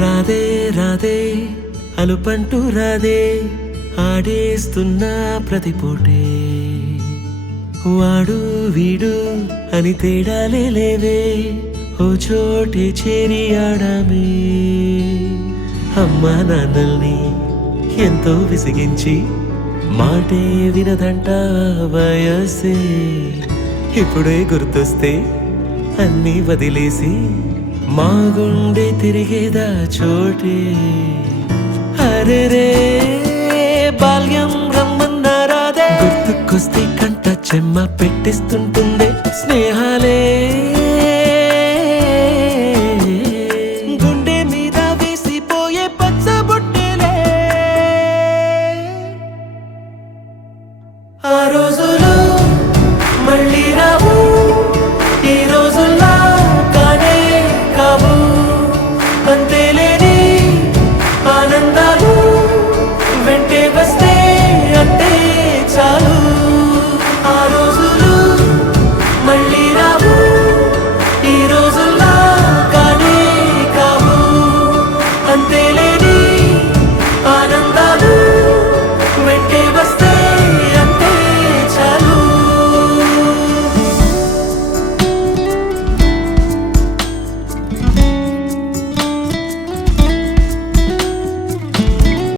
రాధే రాధే అలుపంటూ రాధే ఆడేస్తున్నా ప్రతి పూటే వాడు వీడు అని తేడాలే లేవే ఓ చోటే చేరి ఆడామే అమ్మా నాన్నల్ని ఎంతో విసిగించి మాటే వినదంట వయసే ఇప్పుడే గుర్తొస్తే అన్నీ వదిలేసి మా గుండె తిరిగేదా చోటే అరెరే బాల్యం రమ్మన్నారాదే గుర్తుకొస్తే కంట చెమ్మ పెట్టిస్తుంటుందే స్నేహాలే గుండె మీద వేసిపోయే పచ్చబొట్టెలే ఆ రోజులు మళ్ళీ రావు ఈ రోజుల్లా కానే కావు అంతేలేని ఆనందాలు వెంటే వస్తే అంటే చాలు